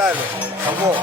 dale. Amor.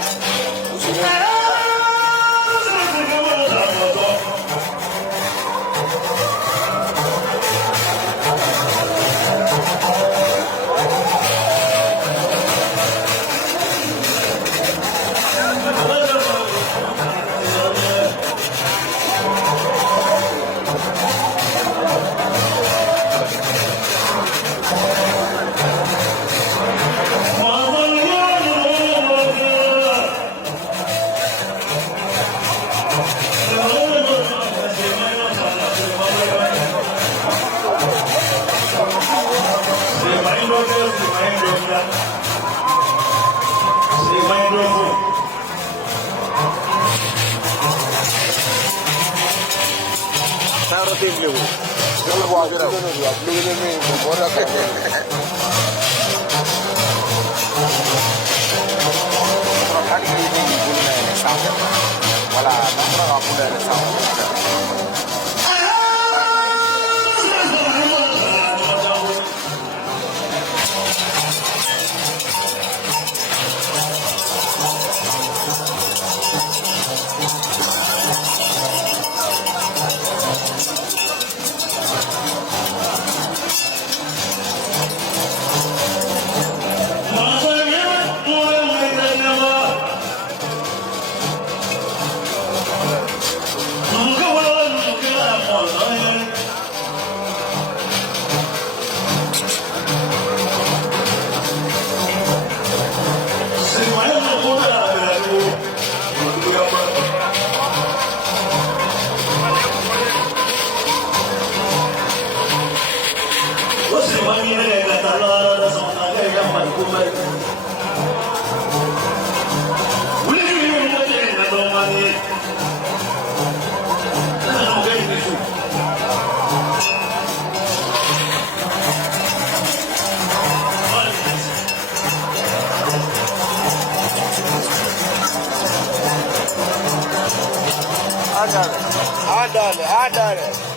Adale. Adale.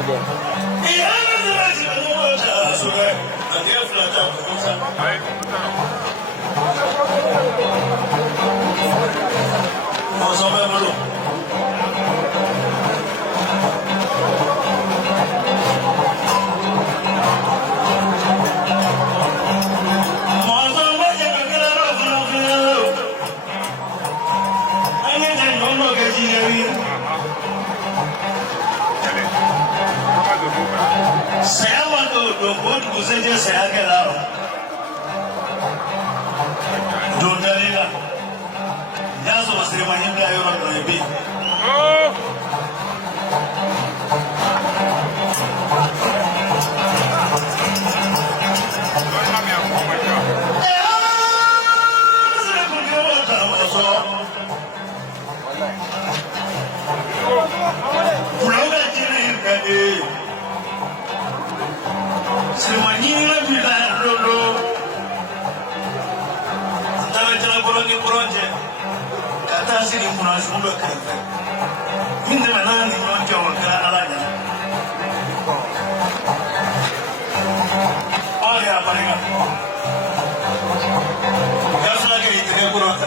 Salud. saya wado do god kuseje saya kelao do dalila yaso wasema nyimba yoro ndo ebi Sini kuna semua kerja. Ini mana ni orang jauh ke arahnya. Oh ya apa ni? Kalau lagi itu dia kurang.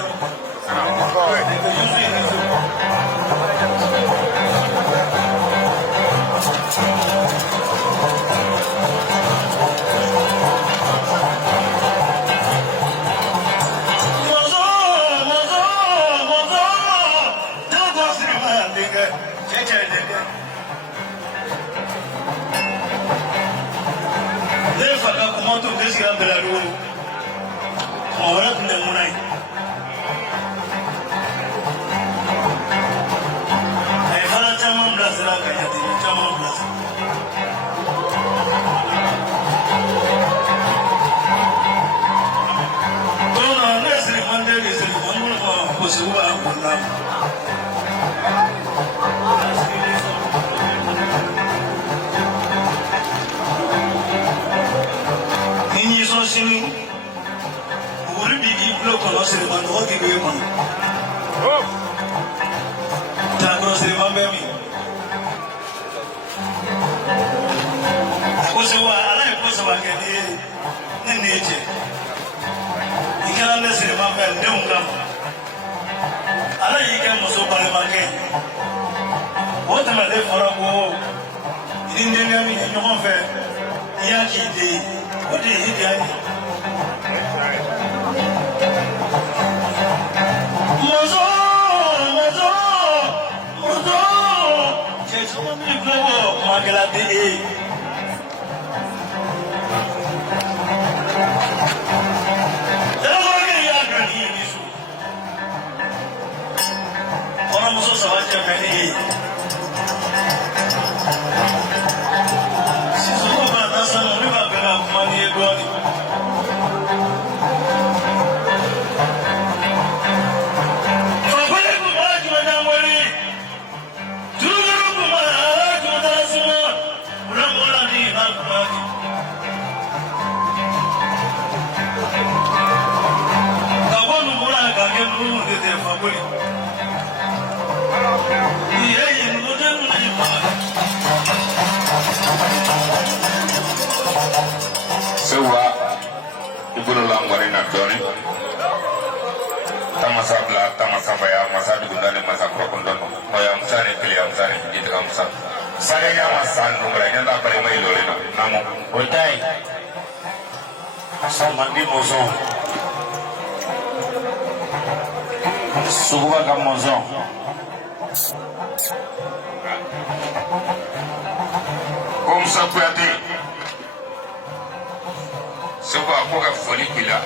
Siapa berlalu? Orang tidak mulai. Kalau cuma belas lagi, jadi cuma belas. Kalau anda sering mandiri, sering mandiri, aku suka aku nak. Sini, buri di blok kalau seriman doa di gue mana? Tak kalau seriman bemi. Aku sewa, alah aku sewa kini je. Ikan anda seriman bemi dia ungkap. Alah ikan musuh paling makan. Oh teman dia orang oh, ini dia ni nyokong fe, ia kiri. What did he do? Mozo. Jesus, what did you do? Magaladi. Orang musuh sahaja kali. Sewa ibu lang wari na doni tamasa bla tamasa baya masa dugundane masa krokondon moya msane kili msane jitka msa sare ya masan dungre nyanda pare mai lole na namo otai asal mandi mozo subuka kam mozo kom sapati Sebab aku kan foli bila,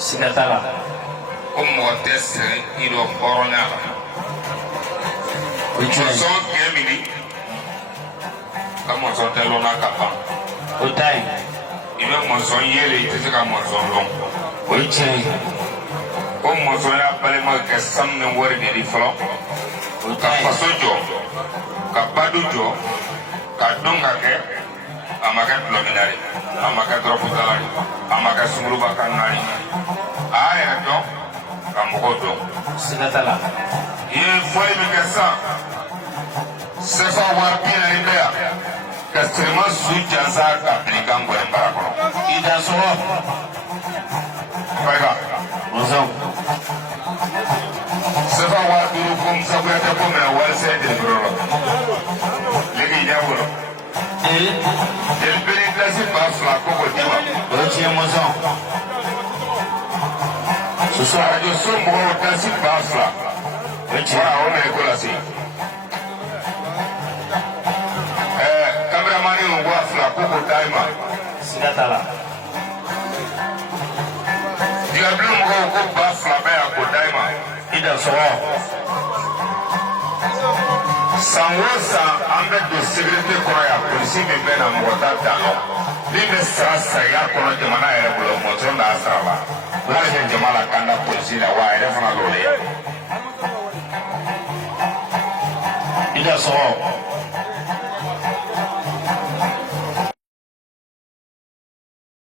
Singatala. Motes iro corona. Ucapso kemini, kamu son telona kapa. Utai. Ibu monson yele itu juga monson long. Ucai. Monson ya paling mau kesam nengwari dari flow. Kapasojo, kapadujo, kadung kakek, amakan loginari, amakan teroputalari, amakan sumruba kanari. Ayah dong, kamu kodong. Singatala. Ye foi me kesa. Sefa warpi na ibea. Kastrema suja za kaplikan go embarakono. Ida so. Baga. Mozo. Sefa warpi kum sabu ya tepo me wal se de brolo. Legi jaburo. El beri klasi basla ko ko diwa. Ochi mozo. Susu ajo sumbo klasi basla. Wala o na ko la si. Cameraman ni ngwa fla ko ko daima. Sigatala. Diga blum ko ba fla ba ko daima. Ida so. Sanwosa ambe do security ko ya polisi be be na mota ta. Ni be sa ya ko no jamana ere bulo moto na asraba. La je jamala kanda polisi na wa ere fana lole. Ida so.